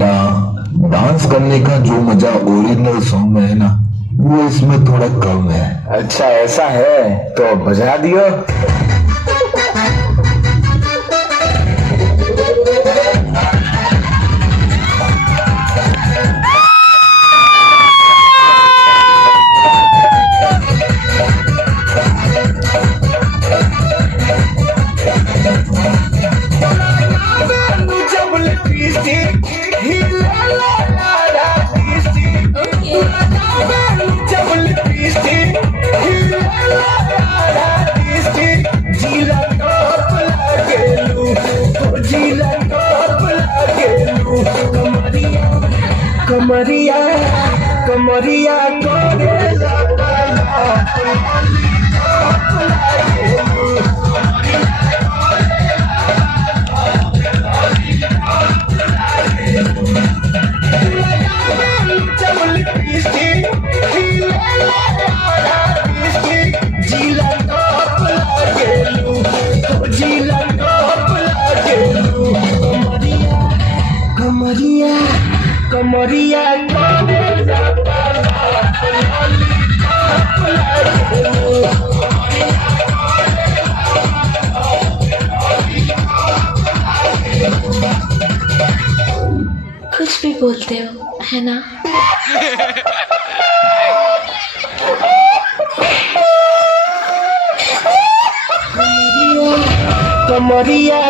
बेटा, डांस करने का जो मजा ओरिजिनल सॉन्ग में है ना, वो इसमें थोड़ा कम है। अच्छा ऐसा है तो बजा दियो। कमरिया कमरिया कमरिया कमरिया कुछ भी बोलते हो है ना। कमरिया